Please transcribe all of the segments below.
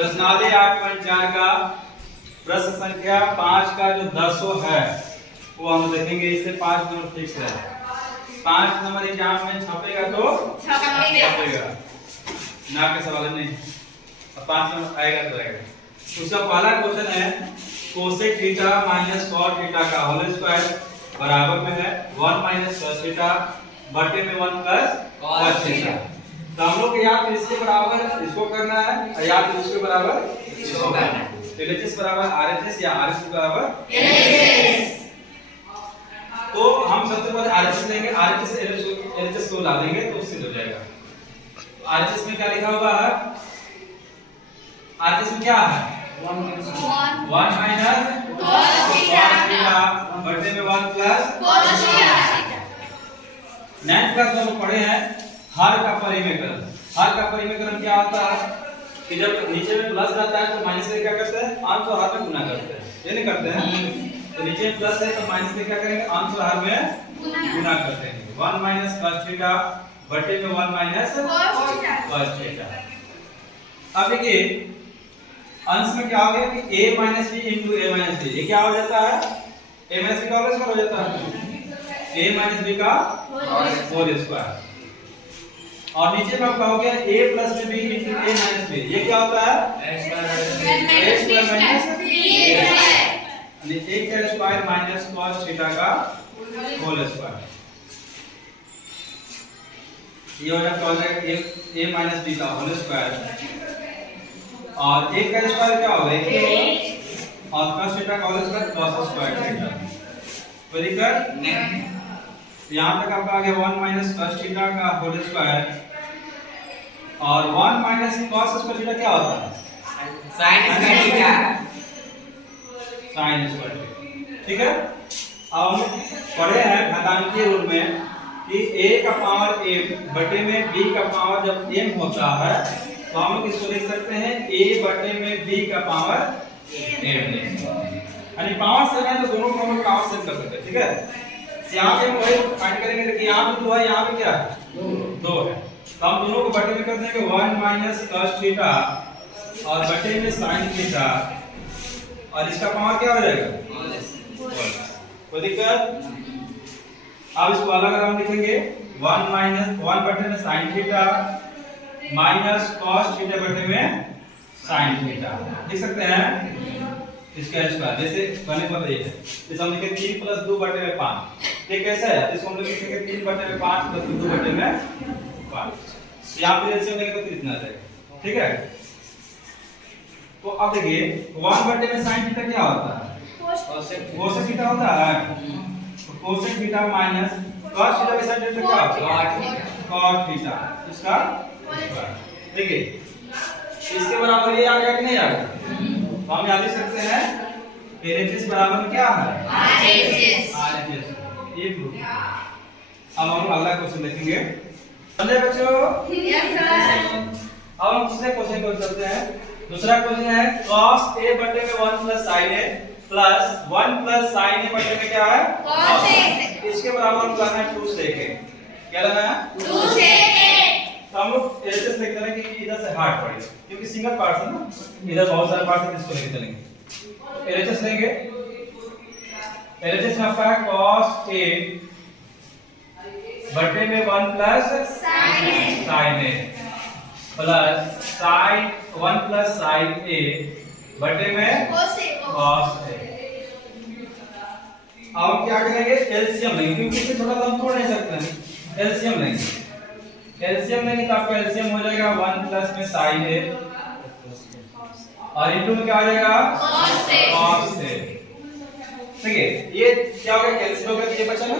प्रश्नावली 8.4 का प्रश्न संख्या 5 का जो 10 है वो हम देखेंगे। इससे 5 नंबर फिक्स है। 5 नंबर एग्जाम में छपेगा तो छपेगा, ना के सवाल नहीं। अब 5 नंबर आएगा तो आएगा। उसका पहला क्वेश्चन है cosec theta minus cot theta का होल स्क्वायर बराबर में है 1 माइनस cos थीटा बटे में 1 प्लस cos थीटा। तो हम लोग या तो इसके बराबर इसको करना है या तो इसके बराबर इसको करना है। LHS बराबर RHS या RHS बराबर LHS। तो हम सबसे पहले RHS लेंगे, RHS से LHS को ला देंगे तो उससे हो जाएगा। तो RHS में क्या लिखा हुआ है? RHS में क्या है? 1 माइनस cos थीटा बटे में 1 plus cos theta. 9th class में हम पढ़े हैं हर का परिमेयकरण। हर का परिमेयकरण क्या होता है कि जब नीचे में प्लस रहता है तो माइनस से क्या करते हैं? अंश और हर में गुना करते हैं। ये नहीं करते हैं? तो नीचे में प्लस है तो माइनस से क्या करेंगे? अंश और हर में गुना करते हैं। 1 माइनस cos थीटा बटे में 1 माइनस cos थीटा। अब देखिए अंश में क्या हो गया कि a minus b into a minus b। ये क्या हो जाता है? a माइनस b का होल स्क्वायर हो जाता है। a माइनस b का होल स्क्वायर। और नीचे में आपका हो गया a प्लस में b into a minus b। ये क्या होता है? a स्क्वायर माइनस b यानी a का स्क्वायर माइनस cos थीटा का होल स्क्वायर। ये हो जाएगा a माइनस b का होल स्क्वायर और a का स्क्वायर क्या होगा? a और cos थीटा का whole square cos square theta. Very good. यहाँ तक आपका आ गया 1 माइनस cos थीटा का होल स्क्वायर और 1 माइनस cos स्क्वायर थीटा क्या होता है? sin square theta. sin square theta, ठीक है। अब हम पढ़े हैं घातांकीय रूप में कि a का पावर a बटे में b का पावर जब m होता है तो हम लोग इसको लिख सकते हैं a बटे में b का पावर m। यानी पावर से है तो दोनों को हम पावर से कर सकते हैं, ठीक है। यहाँ पे हम वही फाइंड करेंगे कि यहाँ पे 2 है, यहाँ पे क्या है? 2 है। तो हम दोनों को बटे में कर देंगे 1 माइनस cos थीटा और बटे में sin थीटा और इसका पावर क्या हो जाएगा? कोई दिक्कत? अब इसको अलग अलग हम लिखेंगे 1 माइनस 1 बटे में sin theta minus cos theta बटे में sin थीटा लिख सकते हैं। इसका स्क्वायर जैसे बने पर ये है। इसे हम लिखेंगे 3 प्लस 2 बटे में 5। ये कैसे है? इसको हम लिखेंगे 3 बटे में 5 प्लस 2 बटे में 5। यहाँ पे एलसीएम लेंगे तो कितना आ जाएगा, ठीक है। तो अब देखिए 1 बटे में sin थीटा क्या होता है? कोसेक थीटा होता है। तो cosec theta minus cos theta के sin थीटा क्या होता है? cot theta. इसका स्क्वायर। देखिए इसके बराबर ये आ गया कि नहीं आ गया? तो हम यहाँ लिख सकते हैं LHS बराबर क्या है? RHS। ये प्रूफ। अब हम अगला क्वेश्चन देखेंगे। समझे बच्चों? अब हम दूसरे क्वेश्चन को करते हैं। दूसरा क्वेश्चन है cos a बटे में 1 plus sin a plus 1 plus sin a बटे में क्या है? cos a। इसके बराबर हम करना है 2 sec a। क्या लेना है? 2 sec a। तो हम लोग LHS लिख देंगे कि इधर से हार्ड पड़ेगा क्योंकि सिंगल पार्ट है ना, इधर बहुत सारे पार्ट है, इसको लेके चलेंगे। LHS लेंगे। LHS में आपका है cos a बटे में 1 plus sin a plus sin 1 plus sin a बटे में cos a। अब क्या करेंगे? एलसीएम लेंगे क्योंकि इसे थोड़ा हम तोड़ नहीं सकते हैं। एलसीएम लेंगे। एलसीएम लेंगे तो आपका एलसीएम हो जाएगा 1 प्लस में sin a और इनटू में क्या आ जाएगा? cos a। देखिए ये क्या होगा? कैंसिल हो गया, ये बचा ना,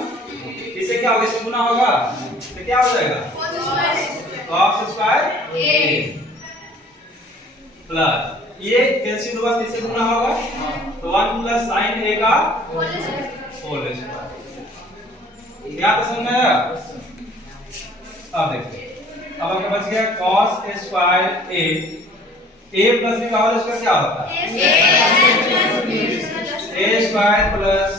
इसे क्या होगा? इससे गुना होगा तो क्या हो जाएगा? cos स्क्वायर a प्लस ये कैंसिल हुआ तो इससे गुना होगा तो 1 प्लस sin a का होल स्क्वायर। क्या समझ में आया? अब देखिए अब आपका बच गया cos a square a plus b का होल स्क्वायर क्या होता है? a square plus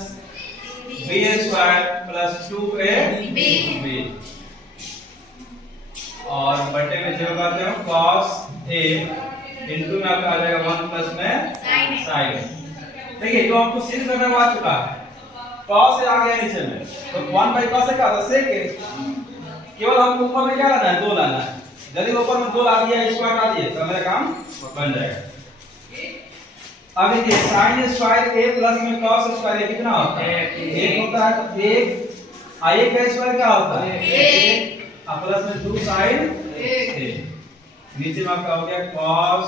b square plus 2ab और बटे में जो करते हो cos a इनटू में आपका आ जाएगा 1 प्लस में sin। देखिए तो हमको sin करना आ चुका है, cos से आ गया नीचे में, तो 1 बाई cos से क्या होता है sec। केवल हमको ऊपर में क्या लाना है, 2 लाना है। यदि ऊपर में 2 ला दिया, स्क्वायर ला दिए तो मेरा काम बन जाएगा। अब देखिए sin स्क्वायर a प्लस में cos स्क्वायर कितना होता है, 1 होता है। तो 1 a का स्क्वायर क्या होता है, 1 और प्लस में 2 sin a। नीचे में आपका हो गया cos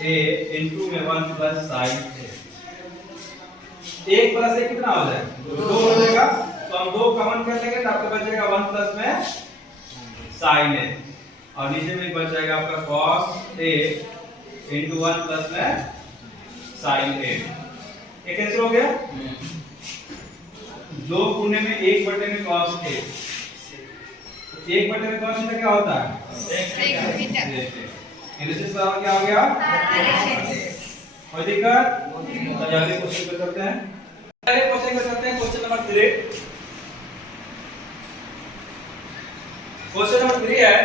a इनटू में 1 प्लस sin a। 1 प्लस 1 कितना हो जाएगा, 2 हो जाएगा। तो हम 2 कॉमन कर लेंगे तो आपको बचेगा 1 प्लस में sin a, और नीचे में बच जाएगा आपका cos a इनटू 1 प्लस में sin a। ये कैसे हो गया, 2 गुने में 1 बटे में cos a, 1 बटे में cos थीटा क्या होता है, sec थीटा। इनसे सवाल क्या हो गया, कोई दिक्कत। तो अगले क्वेश्चन पे करते हैं, अगले क्वेश्चन पे करते हैं। क्वेश्चन नंबर 3, क्वेश्चन नंबर 3 है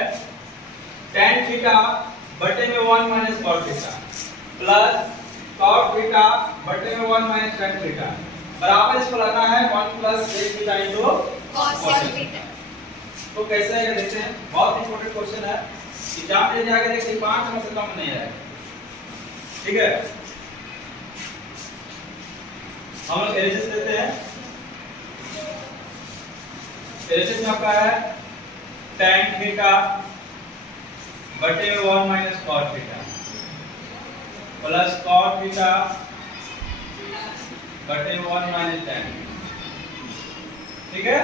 tan थीटा बटे में 1 minus cos theta plus cos theta बटे में 1 माइनस tan थीटा बराबर इसको लाना है 1 plus sec theta into cos theta. तो कैसे है देखते हैं, बहुत इंपॉर्टेंट क्वेश्चन है। एग्जाम में जाके देखिए 5 नंबर से कम नहीं आएगा, ठीक है। हम लोग एलएचएस लेते हैं। एलएचएस में आपका है tan थीटा बटे में 1 minus cos theta plus cos theta बटे में 1 माइनस tan, ठीक है।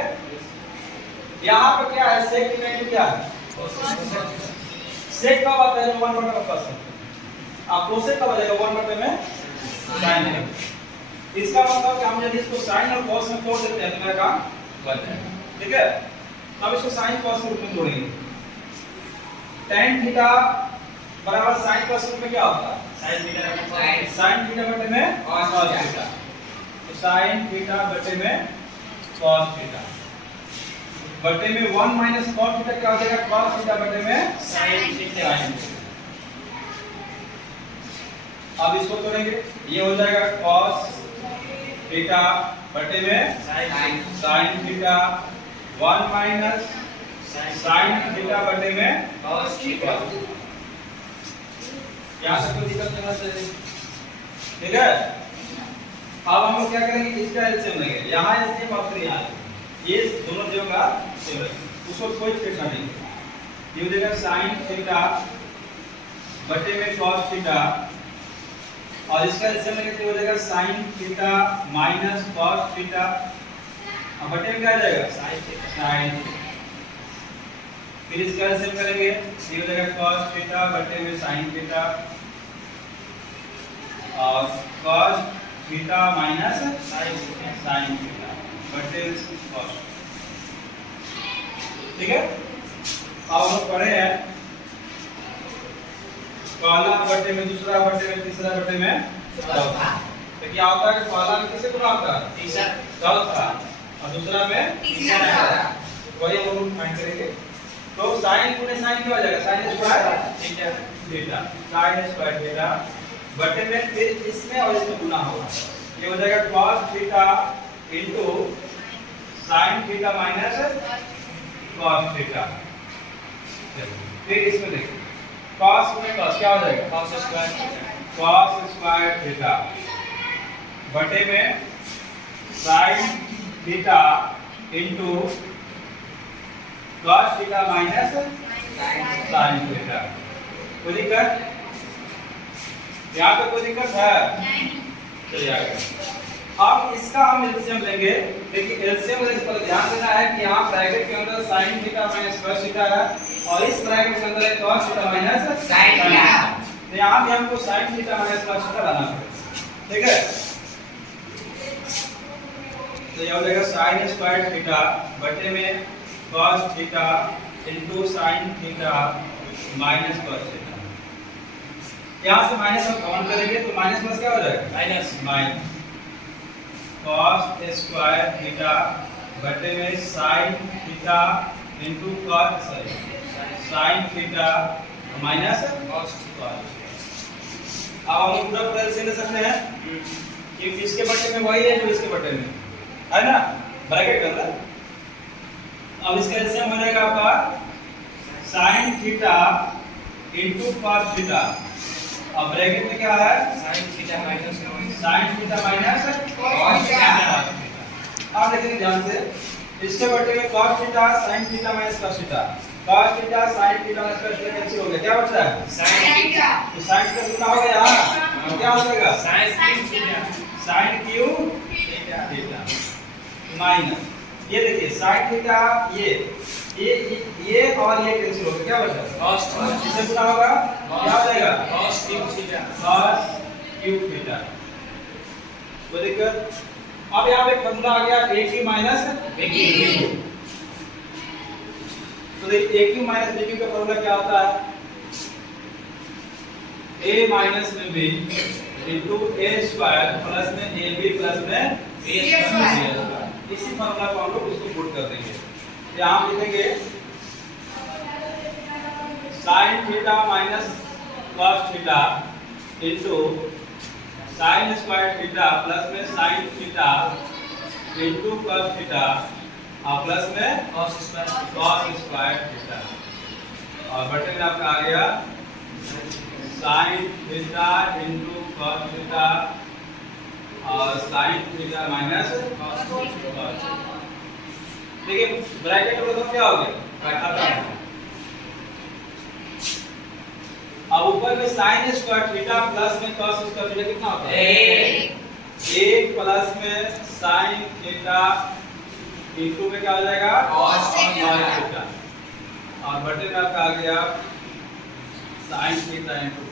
यहाँ पर क्या है, sec थीटा क्या है, sec कब आता है, 1 बटे में cos। आप cosec कब आ जाएगा, 1 बटे में sin। इसका मतलब कि हम यदि इसको sin और cos में तोड़ देते हैं तो मेरा काम बन जाएगा, ठीक है। अब इसको sin cos के रूप में तोड़ेंगे। tan थीटा बराबर sin cos के रूप में क्या होता है, sin थीटा बटे में cos थीटा। तो sin थीटा बटे में cos थीटा बटे में 1 माइनस cos थीटा क्या हो जाएगा, cos थीटा बटे में sin थीटा। अब इसको तोड़ेंगे, ये हो जाएगा cos थीटा बटे में sin theta 1 minus sin theta बटे में cos थीटा। यहाँ तक कोई दिक्कत नहीं है, ठीक है। अब हम लोग क्या करेंगे, इसका एलसीएम लेंगे। यहाँ एलसीएम और फिर यहाँ ये दोनों जो का एलसीएम लेंगे, उसको कोई छेड़ना नहीं। ये हो जाएगा sin थीटा बटे में cos थीटा, और इसका एलसीएम लेंगे तो हो जाएगा sin theta minus cos theta, अब बटे में क्या आ जाएगा sin थीटा। फिर इसका एलसीएम करेंगे, ये हो जाएगा cos थीटा बटे में sin थीटा, और cos theta minus sin theta बटे में cos, ठीक है। अब हम लोग पढ़े हैं पहला बटे में दूसरा बटे में तीसरा बटे में चौथा। तो क्या होता है कि पहला में किसे गुना होता है, तीसरा चौथा, और दूसरा में तीसरा। वही हम लोग फाइंड करेंगे। तो sin गुने sin क्या हो जाएगा, sin square theta theta sin square theta बटे में फिर इसमें और इसमें गुना होगा। ये हो जाएगा cos theta into sin theta minus cos theta. फिर इसमें देखिए cos में cos क्या हो जाएगा, cos स्क्वायर थीटा बटे में sin theta into cos theta minus sin theta. कोई दिक्कत, यहाँ पे कोई दिक्कत है, चलिए आगे। अब इसका हम एलसीएम लेंगे। देखिए एलसीएम लेने पर ध्यान देना है कि यहाँ ब्रैकेट के अंदर sin theta minus cos theta है, और इस ब्रैकेट के अंदर है cos theta minus sin theta. तो यहाँ भी हमको sin theta minus cos theta लाना पड़ेगा, ठीक है। तो ये हो जाएगा sin स्क्वायर थीटा बटे में cos theta into sin theta minus cos theta. यहाँ से माइनस हम कॉमन करेंगे तो माइनस प्लस क्या हो जाएगा, माइनस cos स्क्वायर थीटा बटे में sin theta into cos sin theta minus cos square. अब हम पूरा एलसीएम ले सकते हैं कि इसके बटे में वही है जो इसके बटे में है ना, ब्रैकेट के अंदर। अब इसका एलसीएम हो जाएगा आपका sin theta into cos theta. अब ब्रैकेट में क्या है sin theta minus cos theta. आप देखेंगे ध्यान से, इसके बटे में cos theta sin theta minus cos theta, cos theta sin theta minus cos theta cancel हो गया, क्या बचा है sin थीटा। तो sin थीटा कितना हो गया, तो क्या हो जाएगा sin क्यूब थीटा माइनस ये देखिए sin थीटा ये और ये कैंसिल हो गया, क्या बचा cos थीटा। इससे गुना होगा क्या हो जाएगा cos क्यूब थीटा। वो देखिए अब यहाँ पे फॉर्मूला आ गया a cube minus b cube. तो देखिए a cube minus b cube का फॉर्मूला क्या होता है, a माइनस में b into a square plus में ab प्लस में b स्क्वायर। इसी फॉर्मूला को हम लोग उसको पुट कर देंगे। यहाँ हम लिखेंगे sin theta minus cos theta into sin square theta plus में sin theta into cos theta और प्लस में cos स्क्वायर थीटा। और बटे में आपका आ गया sin theta into cos theta और sin theta minus cos theta. देखिए ब्रैकेट में तो क्या हो गया खत्म। अब ऊपर में sin स्क्वायर थीटा प्लस में cos स्क्वायर थीटा कितना होता है 1 प्लस में sin थीटा इनटू में क्या हो जाएगा cos थीटा और बटे में आपका आ गया sin थीटा इनटू।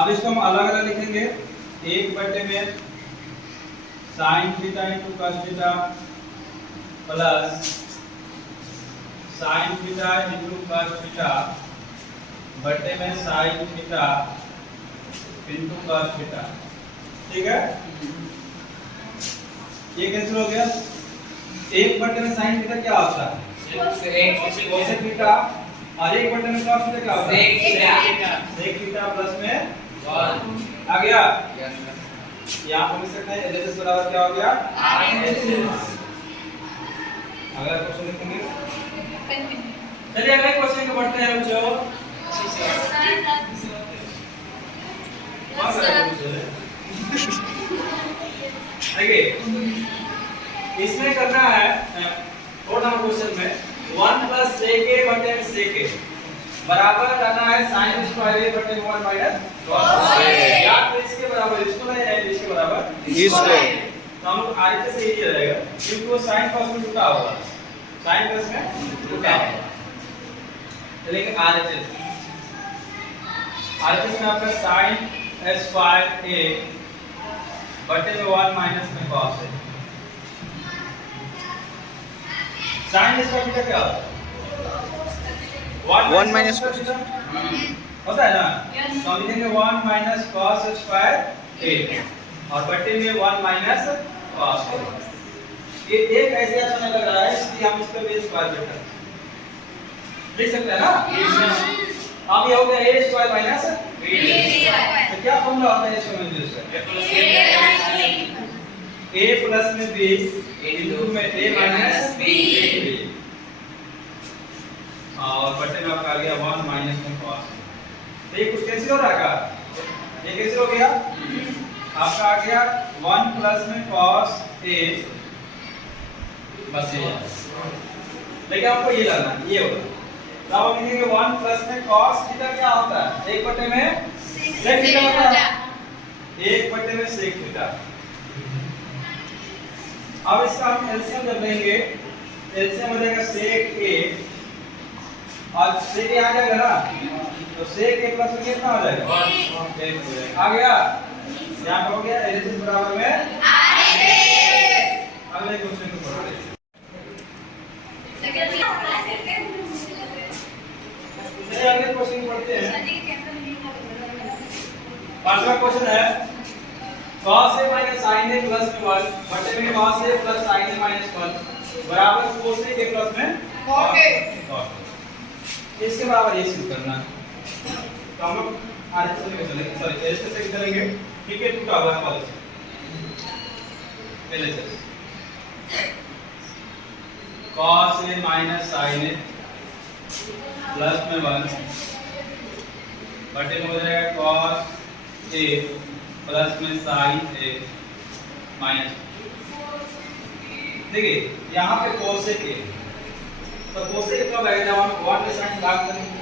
अब इसको हम अलग अलग लिखेंगे, एक बटे में sin theta into cos theta plus sin theta into cos theta बटे में sin theta into cos theta. ठीक है, ये कैंसिल हो गया। एक बटे में sin थीटा क्या होता है cosec थीटा और एक बटे में cos थीटा क्या होता है sec थीटा प्लस में 1 आ गया। यहाँ हम लिख सकते हैं LHS बराबर क्या हो गया RHS। अगला क्वेश्चन लिखेंगे, चलिए अगले क्वेश्चन को पढ़ते हैं बच्चों। देखिए इसमें करना है 4 नंबर क्वेश्चन में 1 प्लस sec a बटे में sec a बराबर करना है sin स्क्वायर a बटे 1 माइनस cos a। या तो इसके बराबर इसको नहीं है इसके बराबर इसको, तो हम लोग RHS से ही दिया जाएगा क्योंकि वो sin cos में टूटा होगा, sin cos में टूटा होगा। चलिए RHS में आपका sin स्क्वायर a बटे में 1 माइनस में cos a। sin square theta क्या होता है 1 माइनस cos थीटा होता है ना, तो हम लिखेंगे 1 माइनस cos स्क्वायर a और बटे में 1 माइनस cos a। ये एक ऐसे अच्छा लग रहा है इसलिए हम इसका बेस स्क्वायर बेटा लिख सकते हैं ना। अब ये हो गया a square minus b square. तो क्या फॉर्मूला होता है इसका यूज करके a प्लस में b इनटू में a माइनस b और बटे में आपका आ गया 1 माइनस में cos। तो ये कुछ कैंसिल हो रहा है क्या, ये कैंसिल हो गया आपका आ गया 1 प्लस में cos a बस ये, लेकिन आपको ये लाना ये होगा। तो अब हम लिखेंगे 1 प्लस में cos थीटा क्या होता है 1 बटे में sec थीटा होता है 1 बटे में sec थीटा। अब इसका हम एलसीएम जब लेंगे एलसीएम हो जाएगा sec a और sec a आ जाएगा ना, तो sec a प्लस में कितना हो जाएगा 1 आ गया। यहाँ पे हो गया LHS बराबर में अगले क्वेश्चन को पढ़ते हैं। अगले क्वेश्चन पढ़ते हैं। पांचवा क्वेश्चन है cos a minus sin a plus 1 बटे में cos a plus sin a minus 1 बराबर cos a के प्लस में cot a। कॉट। इसके बराबर ये शुरू करना है, तो हम लोग आगे से लेकर चलेंगे, सॉरी ऐसे से करेंगे। ठीक है, टूटा हुआ है पॉलिसी पहले से cos a minus sin a plus में 1 बटे में हो जाएगा cos a प्लस में sin a माइनस। देखिए यहाँ पे cos a के, तो cos a कब आएगा जब हम 1 में sin भाग करेंगे,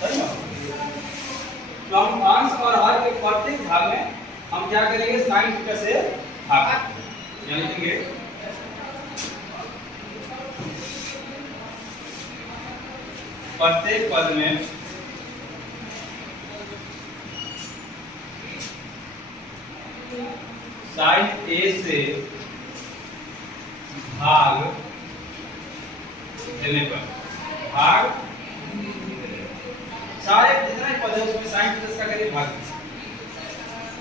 सही ना? तो हम अंश और हर के प्रत्येक भाग में हम क्या करेंगे, sin थीटा से भाग यानी लिखेंगे प्रत्येक पद में sin a से भाग देने पर भाग सारे जितने पद है उसमें sin थीटा का करेंगे भाग,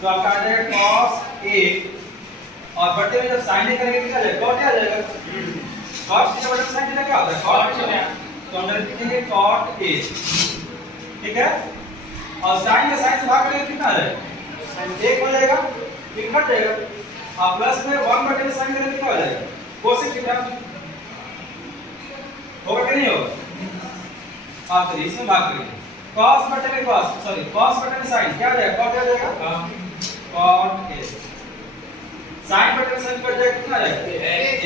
तो आपका आ जाएगा cos a और बटे में जब sin a करेंगे क्या आ जाएगा, cot आ जाएगा। cos थीटा बटे sin थीटा क्या होता है, cot थीटा, तो हम लिखेंगे cot a, ठीक है। और sin में sin से भाग करेंगे कितना आ जाएगा, sin 1 हो जाएगा, फिर कट जाएगा, और प्लस में 1 बटे में sin करेंगे कितना हो जाएगा, cos थीटा होगा कि नहीं होगा। आप तो इसमें भाग करेंगे cos बटे में cos, सॉरी cos बटे में sin क्या आ जाएगा, cot आ जाएगा, cot a। sin बटे में sin कट जाएगा कितना आ जाएगा,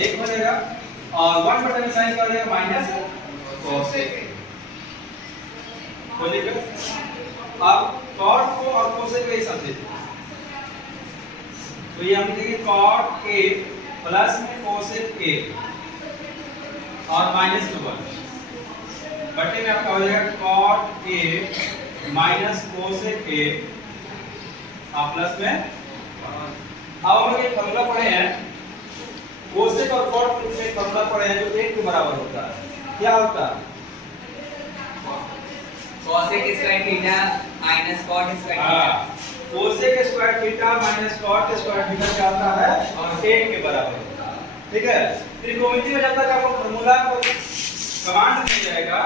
1 हो जाएगा, और 1 बटे में sin का आ जाएगा माइनस cos a। बोलिए अब cot को और cos a को एक साथ देते हैं, तो ये हम लिखेंगे cot a प्लस में cos a और माइनस में 1 बटे में आपका हो जाएगा cot a minus cos a और प्लस में। अब हम ये फॉर्मूला पढ़े हैं, cos a और cot में फॉर्मूला पढ़े हैं जो 1 के बराबर होता है, क्या होता है, cos a के square theta minus cot square theta. cos a के स्क्वायर थीटा माइनस cot के स्क्वायर थीटा क्या होता है, और 1 के बराबर होता है, ठीक है। त्रिकोणमिति में जब तक आपको फॉर्मूला को कमांड नहीं जाएगा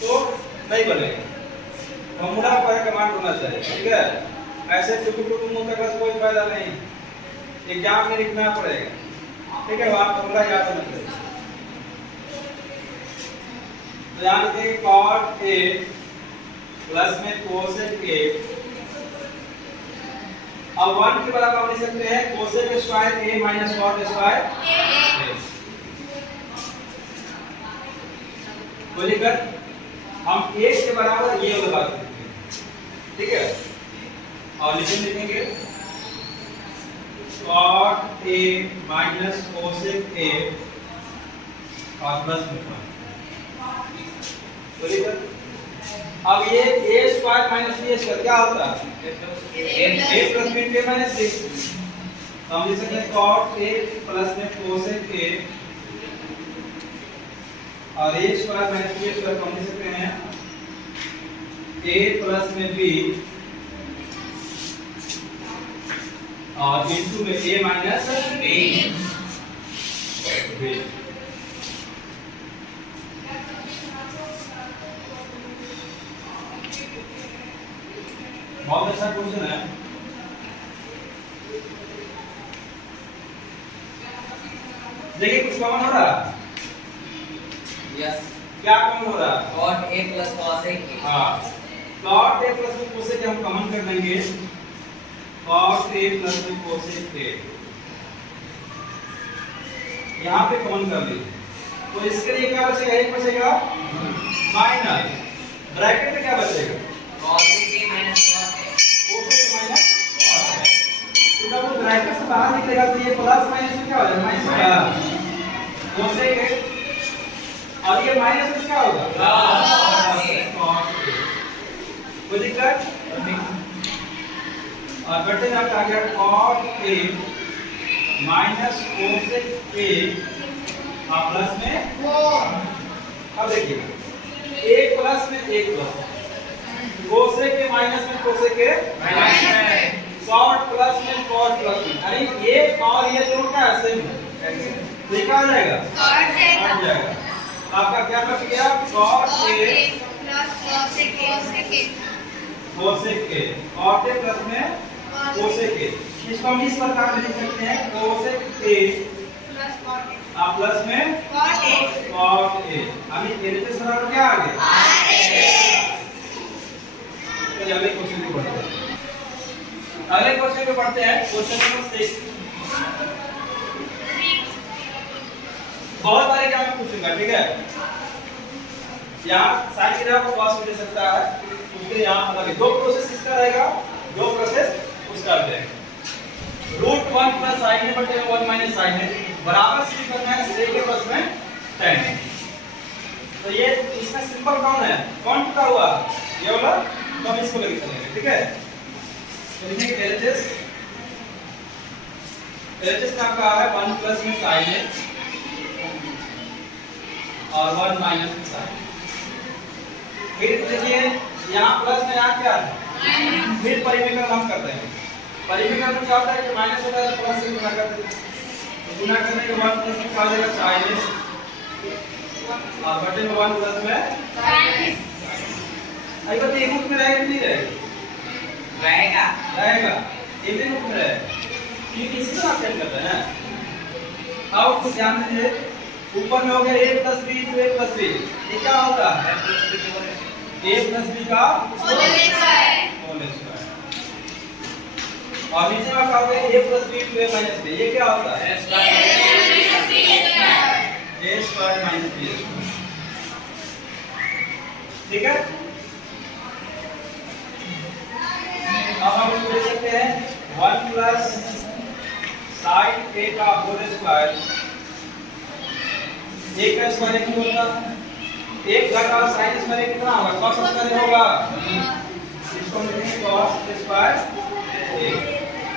तो नहीं बनेगा, फॉर्मूला पर कमांड होना चाहिए, ठीक है। ऐसे टुकड़ों को मुंह तक कोई फायदा नहीं, एग्जाम में लिखना पड़ेगा, ठीक है। आप फॉर्मूला याद रखना चाहिए, तो यहाँ लिखेंगे cot a प्लस में cos a, अब 1 के बराबर हम लिख सकते हैं cos a के square a minus cot square a। बोलिए हम 1 के बराबर ये लगा सकते हैं, ठीक है। और लिखेंगे cot a minus cos a और प्लस में 1। बोलिए अब ये a square minus b square क्या होता है, a plus b minus b, हम लिख सकते हैं cot a प्लस में cos a और a square minus b square हम लिख सकते हैं a प्लस में b और इनटू में a माइनस b। बहुत अच्छा क्वेश्चन है। देखिए कुछ कॉमन हो रहा है, यस, क्या कॉमन हो रहा है, cot a plus cos a। हाँ, cot a प्लस में cos a हम कॉमन कर लेंगे, cot a प्लस में cos a यहाँ पे कॉमन कर लीजिए, तो इसके लिए क्या बचेगा, एक बचेगा माइनस, ब्रैकेट में क्या बचेगा, cos a minus cos a। cos a minus cos a, तो जब वो ब्रैकेट से बाहर निकलेगा तो ये प्लस माइनस में क्या हो जाएगा, माइनस होगा cos a, और ये माइनस में क्या होगा, cos a। कोई दिक्कत, और बटे में आपका आ गया cot a minus cos a और प्लस में 4। अब देखिए एक प्लस में एक प्लस, cos a के माइनस में cos a के माइनस में, cot प्लस में cot प्लस में, यानी ये और ये दोनों क्या है, सेम है, देखा जाएगा, हट जाएगा, आपका क्या बच गया cot a plus cosec a cosec a cot a plus में cosec a। इसको हम इस प्रकार से लिख सकते हैं cosec a plus cot a plus में cot a cot a। अभी एलएचएस बराबर क्या आ गया चलिए अगले क्वेश्चन को पढ़ते हैं। अगले क्वेश्चन को पढ़ते हैं क्वेश्चन नंबर 6। बहुत बार क्या मैं पूछूंगा ठीक है। यहाँ साइन की जगह cos भी दे सकता है उसके यहाँ मतलब दो प्रोसेस इसका रहेगा दो प्रोसेस उसका रहेगा। रूट 1 प्लस साइन है बटे 1 माइनस साइन है बराबर से करना है sec के प्लस में tan है। तो ये इसमें सिंपल कौन है कौन टूटा हुआ ये वाला तो हम इसको लेके चलेंगे ठीक है। तो लिखेंगे LHS में आपका है 1 प्लस में साइन है और 1 माइनस में साइन। फिर देखिए यहाँ प्लस में यहाँ क्या है फिर परिमेय हम करते हैं। परिमेय में क्या होता है कि माइनस होता है प्लस से गुणा करते हैं। तो गुणा करने के बाद प्लस में क्या हो जाएगा साइन और बटे में 1 प्लस में sin आई बात ये रूट में रहेगा कि नहीं रहेगा रहेगा ये भी रूट में रहेगा क्योंकि इसी को आप चेक करते हैं। अब कुछ ध्यान दीजिए ऊपर में हो गया a प्लस b तो a प्लस b ये क्या होता है a प्लस b का whole square होल स्क्वायर और नीचे में क्या होगा a प्लस b तो a माइनस b ये क्या होता है a स्क्वायर माइनस b ठीक है। अब हम इसको लिख सकते हैं 1 प्लस साइन a का होल स्क्वायर एक का स्क्वायर एक नहीं होता एक घटा साइन स्क्वायर कितना होगा cos स्क्वायर होगा इसको लिखेंगे cos स्क्वायर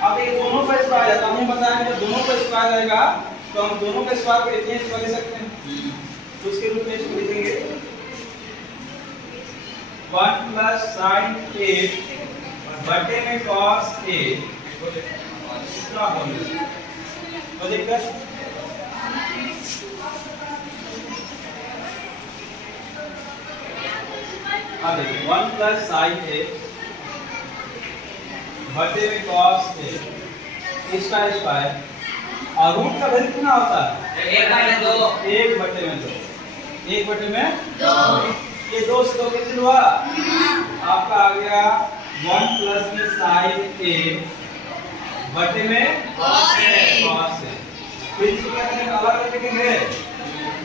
अब ये दोनों का स्क्वायर है तो हमें बताया जब दोनों का स्क्वायर आएगा तो हम दोनों का स्क्वायर को इतने स्क्वायर ले सकते हैं तो उसके रूप में इसको लिखेंगे 1 प्लस साइन a बटे में cos a कितना होगा तो देखकर अब देखिए 1 प्लस साइन a बटे में cos a इसका स्क्वायर और रूट का वैल्यू कितना होता है 1 बटे में 2 1 बटे में 2 ये 2 से 2 कितना हुआ आपका आ गया 1 प्लस में साइन a बटे में cos a फिर इसको क्या करेंगे अलग अलग लिखेंगे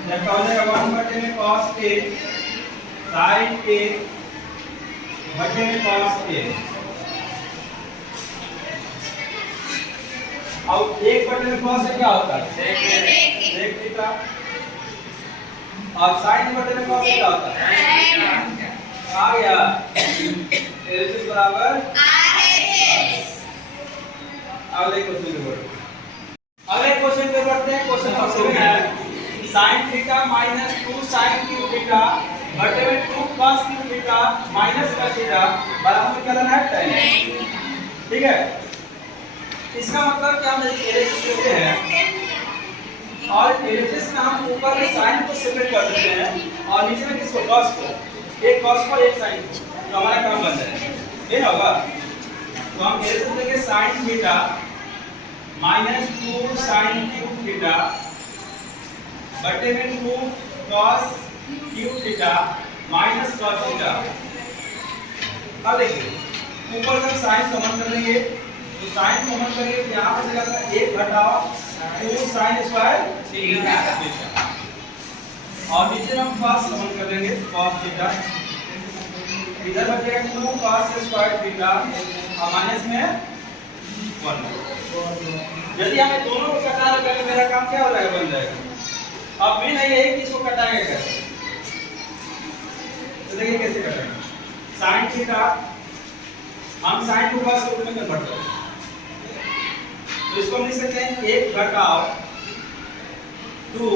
जब हो जाएगा 1 बटे में cos a साइन a बटे में cos a अब 1 बटे में cos a क्या होता है sec थीटा और साइन बटे में cos a क्या होता है आ गया LHS बराबर अगले क्वेश्चन पे बढ़ते हैं। अगले क्वेश्चन पे बढ़ते हैं क्वेश्चन नंबर 7 है sin theta minus 2 sin cube theta बटे में 2 cos क्यूब थीटा माइनस का थीटा बराबर में क्या लेना है tan ठीक है। इसका मतलब क्या हम LHS लेते हैं और LHS में हम ऊपर में sin को सेपरेट कर देते हैं और नीचे में किसको cos को एक cos को एक sin को तो हमारा काम बन जाएगा ये ना होगा। तो हम LHS लेंगे sin theta minus 2 sin cube theta बटे में 2 cos cube theta minus cos theta. अब देखिए ऊपर से sin कॉमन कर लेंगे तो sin कॉमन करेंगे तो यहाँ पर चलेगा 1 घटाओ 2 sin स्क्वायर थीटा और नीचे में हम cos कॉमन कर लेंगे cos थीटा इधर बचेगा 2 cos स्क्वायर थीटा और माइनस में 1 यदि हमें दोनों को घटाना करें मेरा काम क्या हो जाएगा बन जाएगा। अब भी नहीं है कि इसको कटाएंगे कैसे तो देखिए कैसे कटाएंगे sin थीटा हम sin को cos के रूप में कन्वर्ट करेंगे तो इसको हम लिख सकते हैं 1 घटाओ 2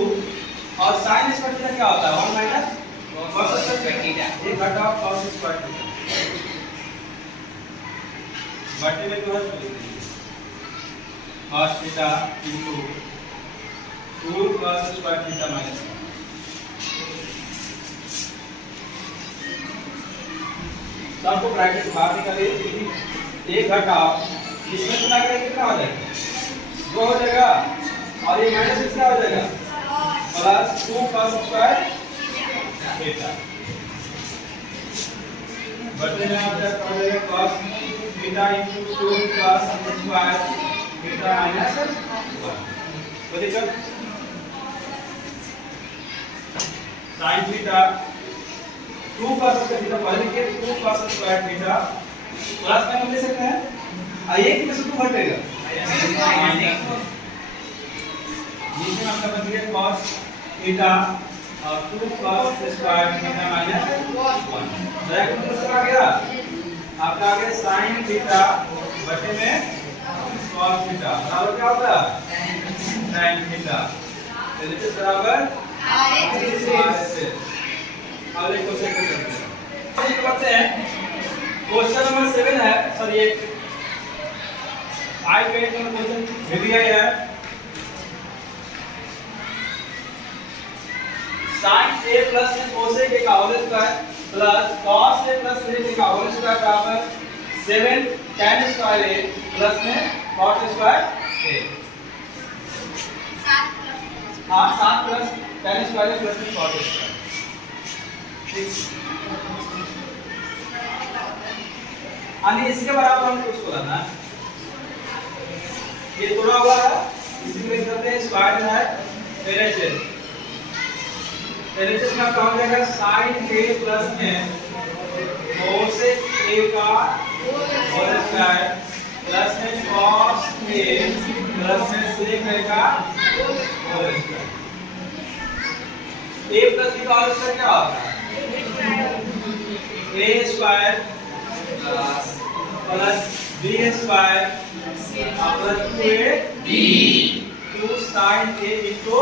और sin स्क्वायर थीटा क्या होता है 1 माइनस cos स्क्वायर थीटा 1 घटाओ cos स्क्वायर थीटा बटे में जो है cos theta into 2 cos square theta minus सबको ब्रैकेट से बाहर निकालिए। एक घटाओ इसमें कितना करेंगे, कितना हो जाएगा, 2 हो जाएगा, और ये माइनस इसका हो जाएगा प्लस 2 cos स्क्वायर थीटा। बटे में आ जाएगा cos theta into 2 cos square theta minus 1। तो देखो sin theta 2 cos square theta पहले के 2 cos स्क्वायर थीटा प्लस में हम ले सकते हैं, और एक में से 2 घटेगा जिसमें आपका बच गया cos थीटा और 2 cos square theta minus 1। Bracket में कितना आ गया, आपका आ गया sin थीटा बटे में cos थीटा बराबर क्या होता है sin थीटा। तो इसके बराबर अब एक क्वेश्चन करते हैं। क्वेश्चन नंबर 7 है, सॉरी ये 5 पेज का क्वेश्चन दे दिया गया है। sin a plus cos a का whole square plus cos a plus sin a का होल स्क्वायर बराबर 7 tan स्क्वायर a प्लस में cot square a। 7 plus tan square a plus में cot स्क्वायर। ठीक, आणि इसके बराबर हम कुछ को लाना है, ये तोड़ा हुआ है, इसी को करते हैं स्क्वायर है LHS। LHS में क्या हो जाएगा sin a प्लस में cos a का होल स्क्वायर प्लस में cos a प्लस में sec a का whole square. a plus b का होल स्क्वायर क्या होता है a square plus b square plus 2ab 2 sin a into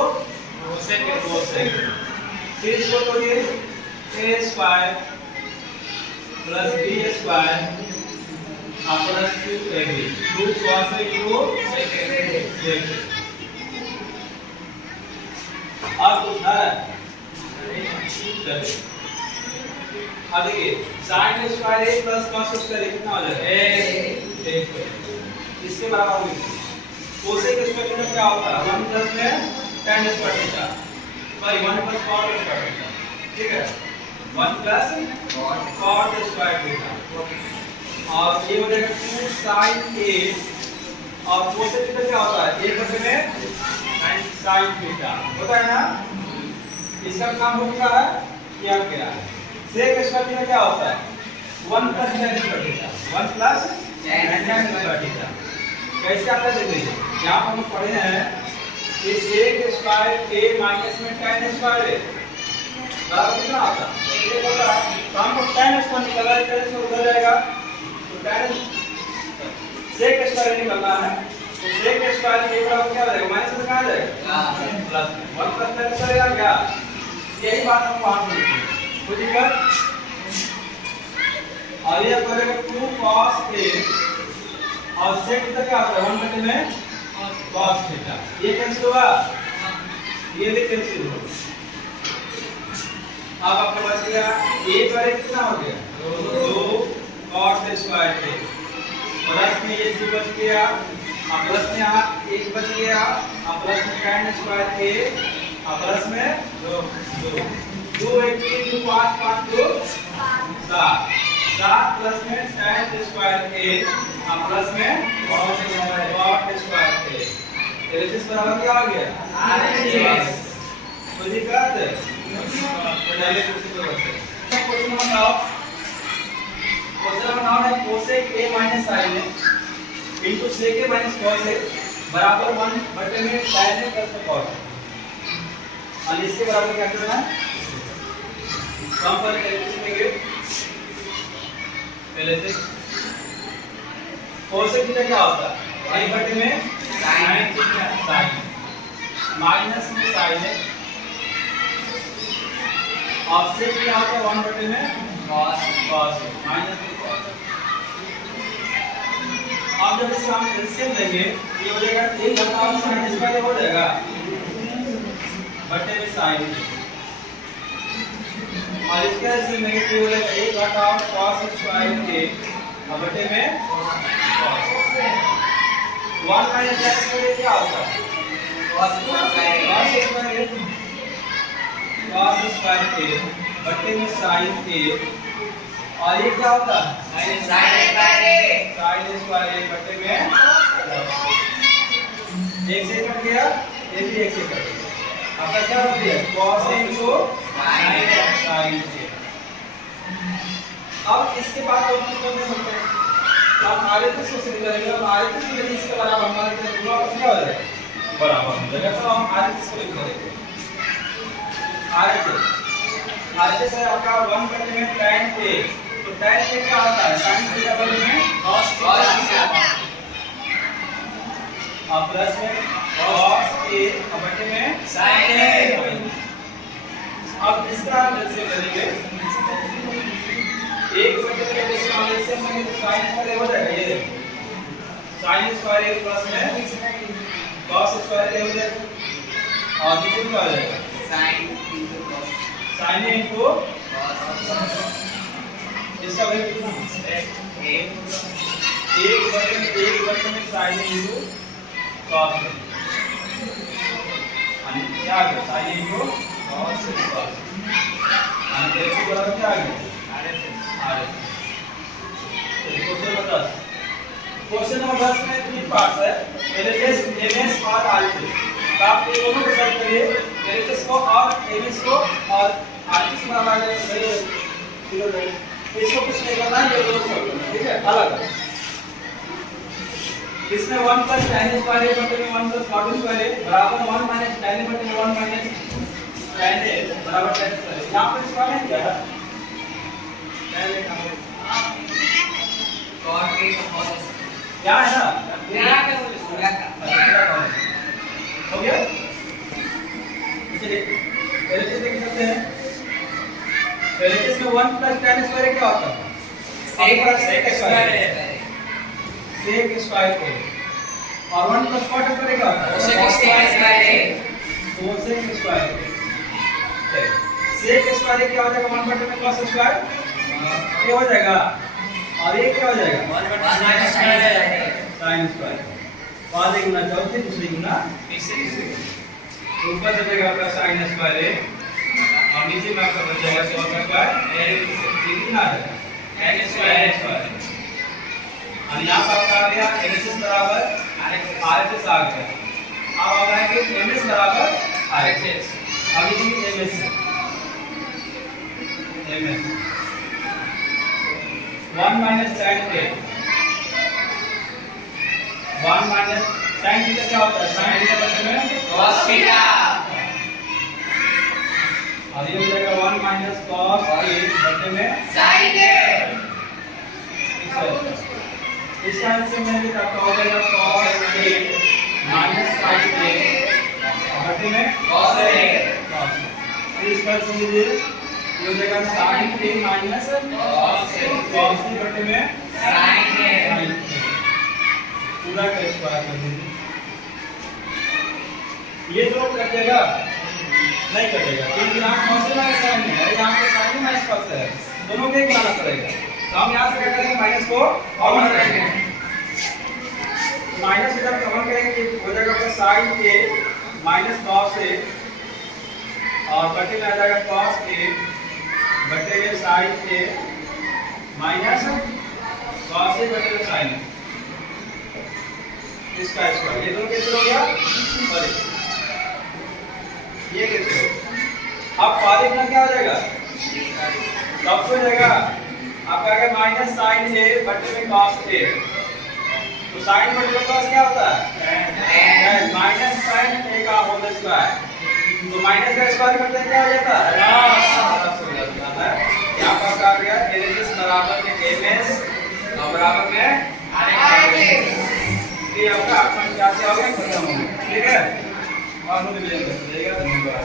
cosec a। फिर इसको करिए a square plus b square plus 2ab 2 cos a into sec a। अब कुछ है चलिए अब देखिए sin square a plus cos square कितना हो जाएगा a। इसके बराबर लिखिए cosec स्क्वायर का क्या होता है 1 प्लस में tan square theta, sorry 1 plus cot square theta. ठीक है 1 प्लस cot स्क्वायर थीटा और ये हो जाएगा 2 sin a और cosec थीटा क्या होता है 1 बटे में sin थीटा होता है ना। इसका काम हो चुका है, क्या किया है sec स्क्वायर थीटा क्या होता है 1 plus tan square theta 1 plus tan square theta. कैसे आता है देख लीजिए, यहाँ पर हम पढ़े हैं कि sec स्क्वायर a माइनस में tan स्क्वायर a बराबर कितना आता है ये होता है, तो हमको tan स्क्वायर निकालना है, tan स्क्वायर उधर जाएगा तो tan sec स्क्वायर निकालना है, तो sec स्क्वायर a बराबर क्या हो जाएगा माइनस में कहां जाएगा प्लस में 1 प्लस tan स्क्वायर आ गया। यही बात हम वहां पे लिखेंगे, कोई दिक्कत। और ये आपका जाएगा 2 cos a और sec थीटा क्या होता है 1 बटे में cos थीटा। ये कैंसिल हुआ, ये भी कैंसिल हुआ। अब आपका बच गया a पर कितना हो गया 2 cos स्क्वायर a प्लस में ये 2 बच गया और प्लस में यहाँ 1 बच गया और प्लस में tan स्क्वायर a और प्लस में 2 1 3 2 5 5 2 7 7 प्लस में tan स्क्वायर a और प्लस में cot स्क्वायर a। LHS बराबर क्या आ गया तो दिक्कत है पहले कुछ तो करते हैं। क्वेश्चन नंबर 9 है cosec a minus sin a into sec a minus cos a बराबर 1 बटे में tan a plus cos a। और इसके बराबर क्या करना है कम पर LHS लेंगे। पहले से cosec थीटा क्या होता है 1 बटे में sin थीटा sin माइनस में sin है और sec क्या होता है 1 बटे में cos माइनस में cos। अब जब इसका हम एलसीएम लेंगे ये हो जाएगा 1 घटाव sin स्क्वायर हो जाएगा बटे में sin और इसका से नेगेटिव हो जाएगा 1 घटाओ cos स्क्वायर a और बटे में 1 माइनस tan स्क्वायर क्या होता है cos स्क्वायर a बटे में sin a और ये क्या होता है sin स्क्वायर a बटे में एक से कट गया ये भी एक से कट गया आपका क्या हो गया cos a into sin a अब इसके बाद और कुछ कर सकते हैं हम आगे तक से करेंगे हम आगे तक यदि इसके बराबर हमारे पूरा क्या हो जाएगा बराबर हो जाएगा तो हम आगे इसको लिख देंगे आगे से आपका 1 बटे में tan a तो tan a क्या होता है sin थीटा बटे में cos थीटा और प्लस में cos a बटे में sin a अब इसका जैसे करेंगे एक बटे में जैसे हम इससे sin स्क्वायर हो जाएगा ये sin स्क्वायर a प्लस में cos स्क्वायर a हो जाएगा और नीचे क्या हो जाएगा sin a into इसका वैल्यू कितना एक बटे में sin a into cos और क्या आ गया sin a into cos और देखो बराबर क्या आ गया क्वेश्चन नंबर 10 में 3 पार्ट्स है LHS MS और RHS तो आप ये दोनों को सॉल्व करिए LHS को और MS को और RHS में हमारे इसको कुछ नहीं करना है ये दोनों सॉल्व करना ठीक है अलग है इसमें 1 plus tan स्क्वायर a बटे में 1 plus cot स्क्वायर a बराबर 1 minus tan a बटे में 1 minus tan a बराबर tan स्क्वायर यहां पर स्क्वायर है क्या क्या है ना हो गया चलिए LHS देख सकते हैं LHS में 1 plus tan स्क्वायर क्या होता है sec स्क्वायर और 1 plus cot स्क्वायर क्या होता है cosec स्क्वायर sec स्क्वायर क्या हो जाएगा 1 बटे में cos स्क्वायर क्या हो जाएगा और ये क्या हो जाएगा 1 बटे sin स्क्वायर बाद एक गुना चौथे दूसरी गुना तीसरी ऊपर से जाएगा आपका sin स्क्वायर और नीचे में आपका बच जाएगा cos स्क्वायर कितना आ जाएगा tan स्क्वायर और यहाँ पर आपका आ गया LHS बराबर RHS आ गया अब आ गया कि MS बराबर RHS अभी भी MS 1 minus tan a 1 minus tan theta क्या होता है sin थीटा बटे में cos थीटा और ये हो जाएगा 1 minus cos a बटे में sin a इस साइड से मैं भी करता हूं जाएगा cos a minus sin a बटे में cos a इस साइड से लीजिए ये हो जाएगा sin a minus cos a बटे में sin a पूरा का स्क्वायर कर दीजिए ये जो कटेगा नहीं कटेगा क्योंकि यहाँ cos a minus sin है यहाँ पे sin a minus cos है दोनों को एक बनाना पड़ेगा तो हम यहाँ से क्या करेंगे माइनस को कॉमन करेंगे माइनस इधर कॉमन करेंगे हो जाएगा आपका sin a minus cos a और बटे में आ जाएगा cos a बटे में sin a minus cos a बटे में sin a इसका स्क्वायर ये दोनों कैसे हो गया और ये कैसे हो अब पारी में क्या हो जाएगा कब हो जाएगा आपका क्या माइनस sin a बटे में cos a तो sin बटे में cos क्या होता है माइनस sin a का होल स्क्वायर तो माइनस का स्क्वायर करते हैं क्या हो जाता है प्लस हो जाता है यहां पर क्या आ गया LHS बराबर में MS और बराबर में RHS ये आपका क्या हो गया खत्म हो गया ठीक है और मुझे मिलेगा धन्यवाद।